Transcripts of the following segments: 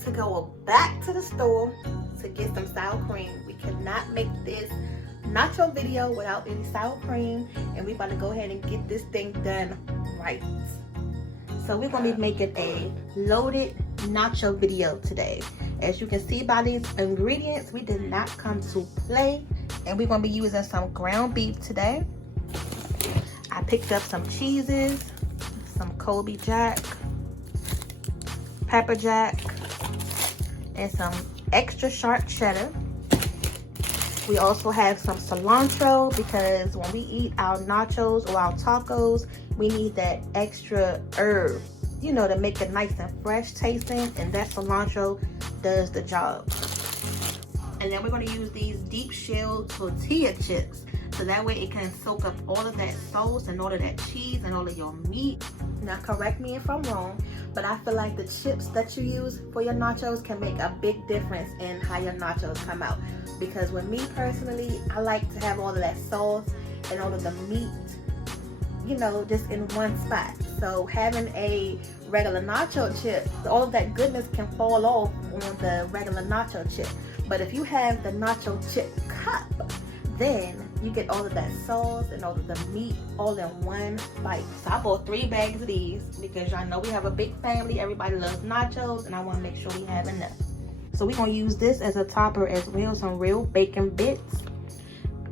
To go back to the store to get some sour cream. We cannot make this nacho video without any sour cream, and we're about to go ahead and get this thing done right. So we're going to be making a loaded nacho video today. As you can see by these ingredients, we did not come to play, and we're going to be using some ground beef today. I picked up some cheeses, some Colby Jack, pepper jack, and some extra sharp cheddar. We also have some cilantro because when we eat our nachos or our tacos, we need that extra herb, you know, to make it nice and fresh tasting, and that cilantro does the job. And then we're going to use these deep shell tortilla chips, so that way it can soak up all of that sauce and all of that cheese and all of your meat. Now correct me if I'm wrong, but I feel like the chips that you use for your nachos can make a big difference in how your nachos come out. Because with me personally, I like to have all of that sauce and all of the meat, you know, just in one spot. So having a regular nacho chip, all of that goodness can fall off on the regular nacho chip. But if you have the nacho chip cup, then you get all of that sauce and all of the meat all in one bite. So I bought 3 bags of these because y'all know we have a big family. Everybody loves nachos, and I want to make sure we have enough. So we're going to use this as a topper as well, some real bacon bits.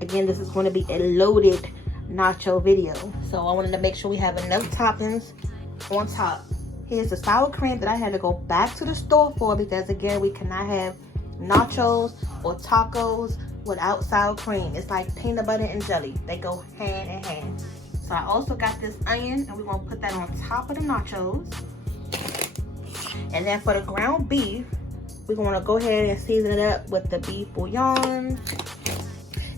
Again, this is going to be a loaded nacho video. So I wanted to make sure we have enough toppings on top. Here's the sour cream that I had to go back to the store for because, again, we cannot have nachos or tacos without sour cream. It's like peanut butter and jelly. They go hand in hand. So I also got this onion, and we're going to put that on top of the nachos. And then for the ground beef, we're going to go ahead and season it up with the beef bouillon.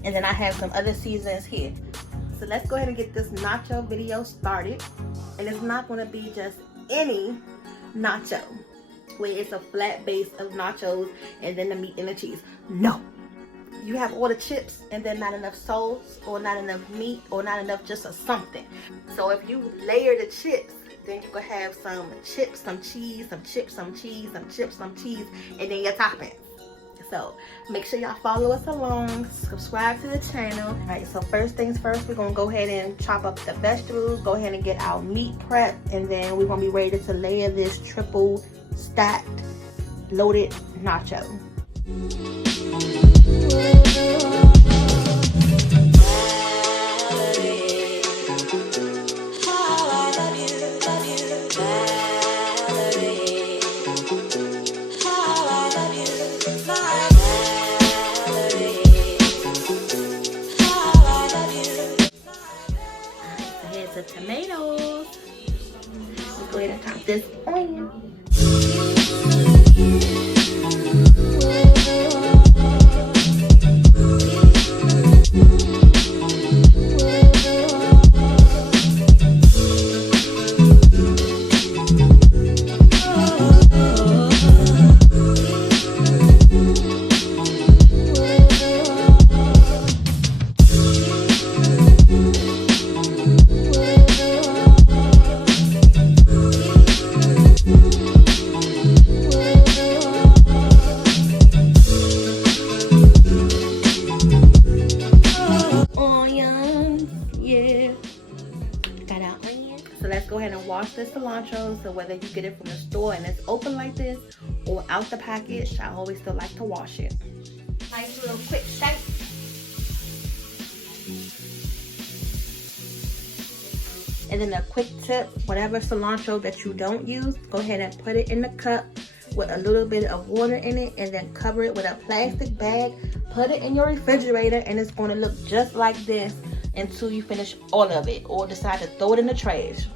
And then I have some other seasonings here. So let's go ahead and get this nacho video started. And it's not going to be just any nacho, where it's a flat base of nachos and then the meat and the cheese. No. You have all the chips and then not enough sauce or not enough meat or not enough just of something. So if you layer the chips, then you can have some chips, some cheese, some chips, some cheese, some chips, some cheese, and then your toppings. So make sure y'all follow us along, subscribe to the channel. All right, so first things first, we're gonna go ahead and chop up the vegetables, go ahead and get our meat prepped, and then we're gonna be ready to layer this triple stacked loaded nacho. Here's the tomatoes. Let's go ahead and chop this onion. So let's go ahead and wash this cilantro. So whether you get it from the store and it's open like this or out the package, I always still like to wash it. Nice little quick shake. And then a quick tip, whatever cilantro that you don't use, go ahead and put it in the cup with a little bit of water in it, and then cover it with a plastic bag. Put it in your refrigerator, and it's going to look just like this until you finish all of it or decide to throw it in the trash.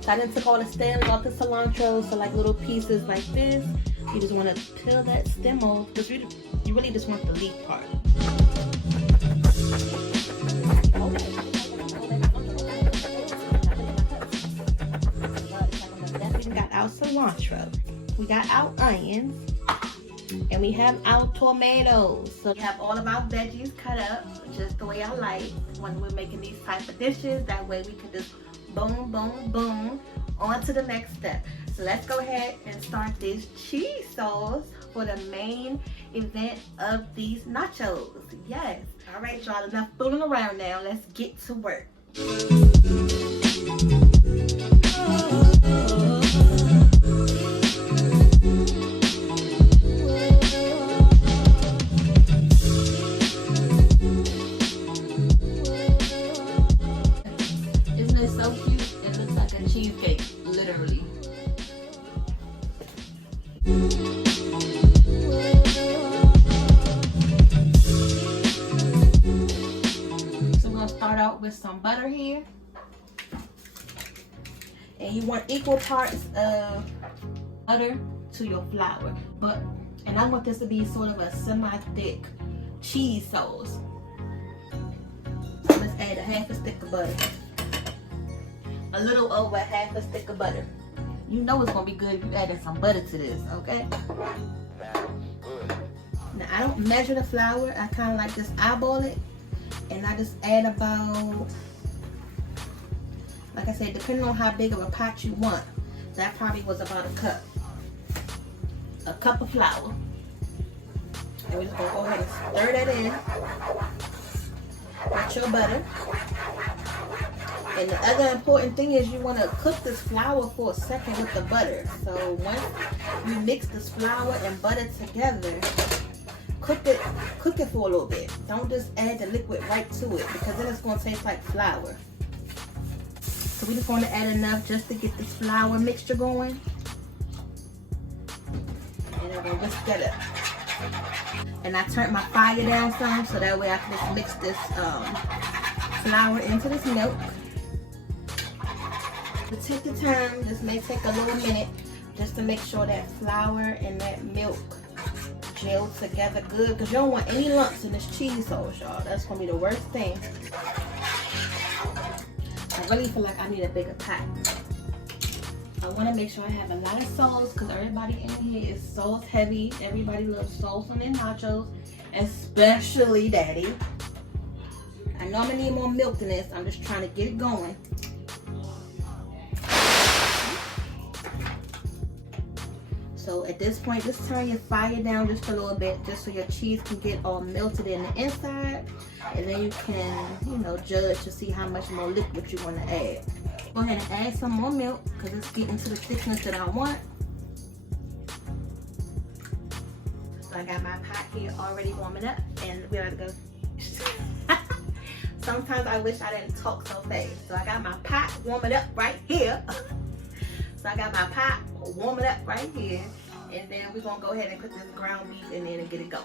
So I done took all the stems off the cilantro, so like little pieces like this. You just want to peel that stem off, because you really just want the leaf part. We got our cilantro, we got our onions, and And we have our tomatoes. So we have all of our veggies cut up just the way I like when we're making these type of dishes. That way we can just boom, boom, boom on to the next step. So let's go ahead and start this cheese sauce for the main event of these nachos. Yes. All right, y'all, enough fooling around now. Let's get to work. Isn't it so cute? It looks like a cheesecake, literally. So we're gonna start out with some butter here. And you want equal parts of butter to your flour. And I want this to be sort of a semi-thick cheese sauce. So let's add a half a stick of butter. A little over half a stick of butter. You know it's gonna be good if you added some butter to this, okay? Now I don't measure the flour. I kind of like just eyeball it, and I just add about, like I said, depending on how big of a pot you want. That probably was about a cup. A cup of flour. And we're just gonna go ahead and stir that in with your butter. And the other important thing is you want to cook this flour for a second with the butter. So once you mix this flour and butter together, cook it for a little bit. Don't just add the liquid right to it, because then it's going to taste like flour. So we just want to add enough just to get this flour mixture going. And then we'll whisk that up. And I turned my fire down some, so that way I can just mix this flour into this milk. But take your time. This may take a little minute just to make sure that flour and that milk gel together good, because you don't want any lumps in this cheese sauce, y'all. That's gonna be the worst thing. I really feel like I need a bigger pot. I want to make sure I have a lot of sauce, because everybody in here is sauce heavy. Everybody loves sauce on their nachos, especially Daddy. I know I'm gonna need more milk than this. I'm just trying to get it going. So at this point, just turn your fire down just a little bit, just so your cheese can get all melted in the inside. And then you can, you know, judge to see how much more liquid you want to add. Go ahead and add some more milk, because it's getting to the thickness that I want. So I got my pot here already warming up, and we're about to go. Sometimes I wish I didn't talk so fast. So I got my pot warming up right here. So I got my pot warming up right here, and then we're gonna go ahead and put this ground beef in there and get it going.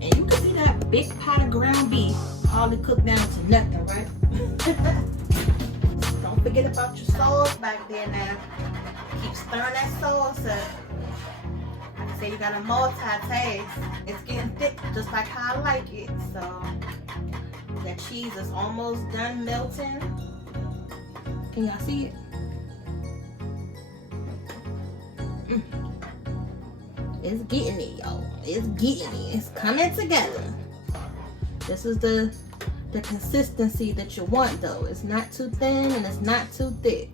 And you can see that big pot of ground beef all it cooked down to nothing, right? Don't forget about your sauce back there now. Keep stirring that sauce up. Like I say, you gotta multitask. It's getting thick, just like how I like it. So that cheese is almost done melting. Can y'all see it? It's getting it, y'all. It's getting it. It's coming together. This is the consistency that you want, though. It's not too thin and it's not too thick.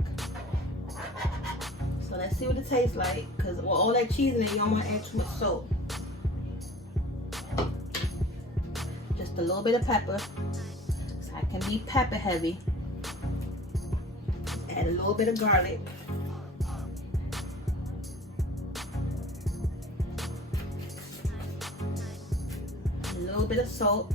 So let's see what it tastes like, because with all that cheese in it, you don't want to add too much salt. Just a little bit of pepper, so I can be pepper heavy. Add a little bit of garlic. A little bit of salt.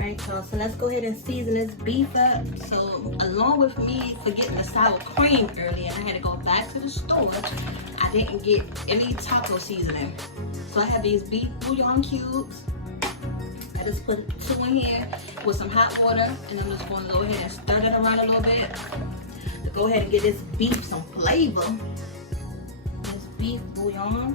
Alright, y'all, so let's go ahead and season this beef up. So along with me forgetting the sour cream earlier, and I had to go back to the store, I didn't get any taco seasoning. So I have these beef bouillon cubes. I just put 2 in here with some hot water, and I'm just going to go ahead and stir it around a little bit to go ahead and get this beef some flavor. This beef bouillon.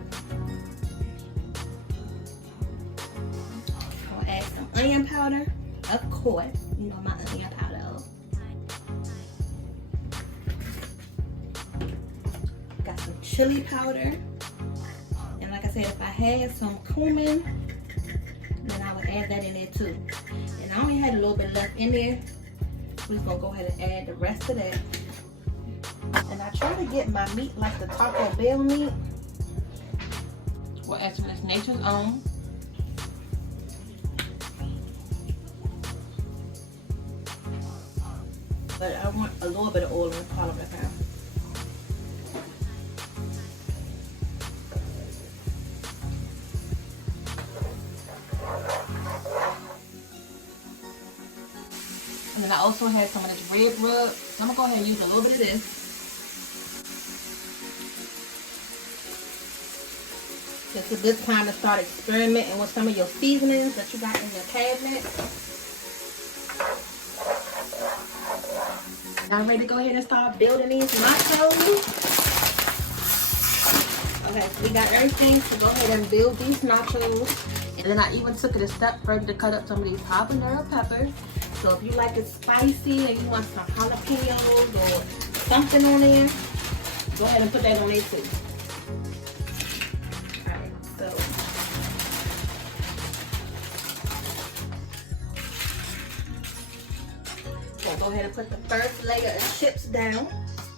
I'll add some onion powder, of course. You know my onion powder. Got some chili powder, and like I said, if I had some cumin, then I would add that in there too. And I only had a little bit left in there. We're just gonna go ahead and add the rest of that. And I try to get my meat like the Taco Bell meat. We'll add some of this Nature's Own. But I want a little bit of oil in the pot of it now. And then I also had some of this red rub. So I'm gonna go ahead and use a little bit of this. It's a good time to start experimenting with some of your seasonings that you got in your cabinet. Now I'm ready to go ahead and start building these nachos. Okay, so we got everything to go ahead and build these nachos. And then I even took it a step further to cut up some of these habanero peppers. So if you like it spicy and you want some jalapenos or something on there, go ahead and put that on there too. Alright, so go ahead and put the first layer of chips down.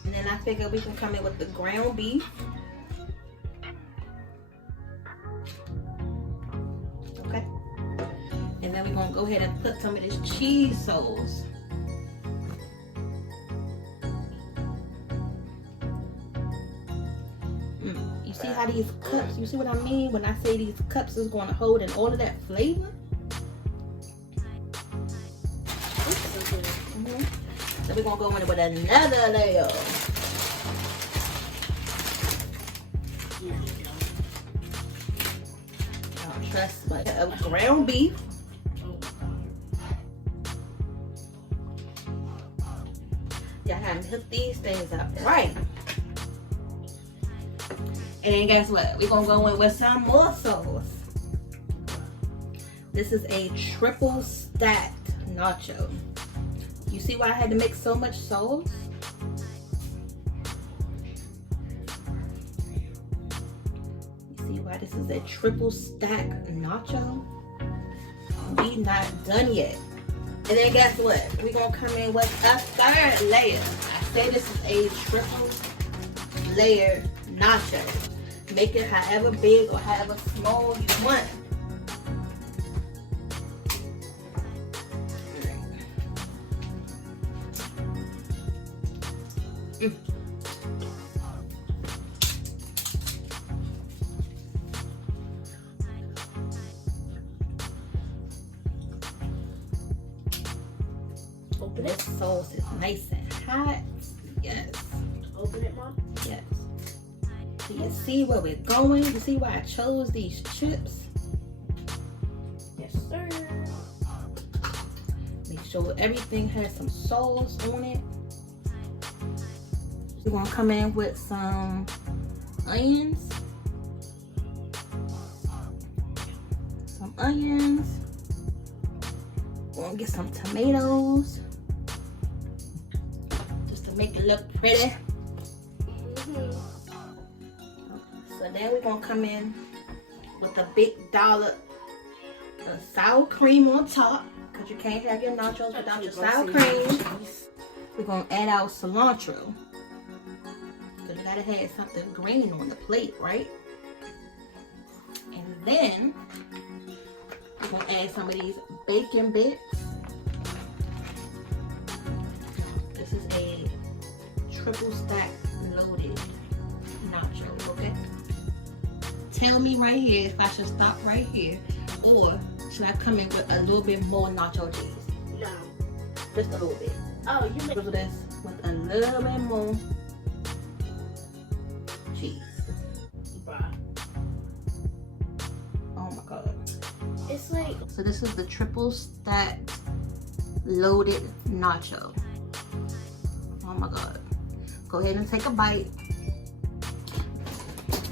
And then I figure we can come in with the ground beef. Okay. And then we're going to go ahead and put some of this cheese sauce. You see how these cups, you see what I mean when I say these cups is going to hold in all of that flavor? So we're going to go in with another layer. Oh, trust me. Of ground beef. Y'all have to hook these things up right. And then guess what? We're going to go in with some more sauce. This is a triple stacked nacho. You see why I had to make so much sauce? You see why this is a triple stack nacho? We not done yet. And then guess what? We're going to come in with a third layer. I say this is a triple layer nacho. Make it however big or however small you want. Open it. This sauce is nice and hot. Yes. Open it, Mom? Yes. Do you see where we're going? You see why I chose these chips? Yes, sir. Make sure everything has some sauce on it. We're gonna come in with some onions. Some onions. We're gonna get some tomatoes. Just to make it look pretty. So then we're gonna come in with a big dollop of sour cream on top. Cause you can't have your nachos without your sour cream. We're gonna add our cilantro. You gotta have something green on the plate, right? And then we're gonna add some of these bacon bits. This is a triple stack loaded nacho, okay? Tell me right here if I should stop right here or Should I come in with a little bit more nacho cheese? No. Just a little bit. Oh, you make This with a little bit more cheese. bruh. Oh my god. It's like, So this is the triple stacked loaded nacho. Oh my god. Go ahead and take a bite.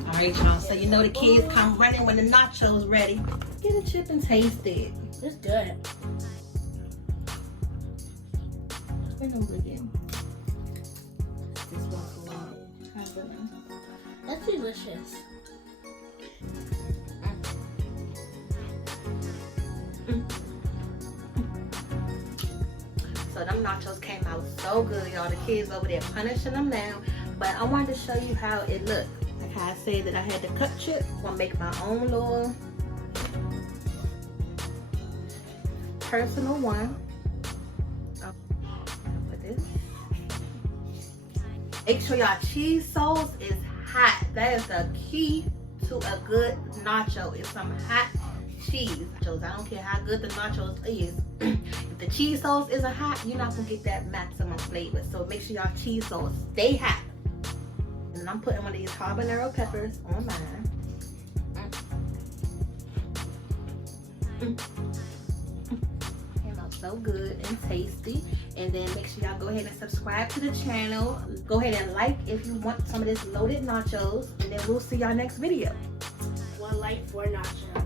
Alright y'all, so you know the kids come running when the nacho's ready. Get a chip and taste it. it's good. Again. This one's a lot. That's delicious. So them nachos came out so good, y'all. The kids over there punishing them now. But I wanted to show you how it looked. Like how I said that I had to cut chip. I'm gonna make my own little personal one. Put this. Make sure y'all cheese sauce is hot. That is the key to a good nacho. It's some hot cheese. I don't care how good the nachos is. If the cheese sauce isn't hot, you're not gonna get that maximum flavor. So make sure y'all cheese sauce stay hot. And I'm putting one of these habanero peppers on mine. Came out so good and tasty. And then make sure y'all go ahead and subscribe to the channel. Go ahead and like if you want some of this loaded nachos. And then we'll see y'all next video. One like for nacho.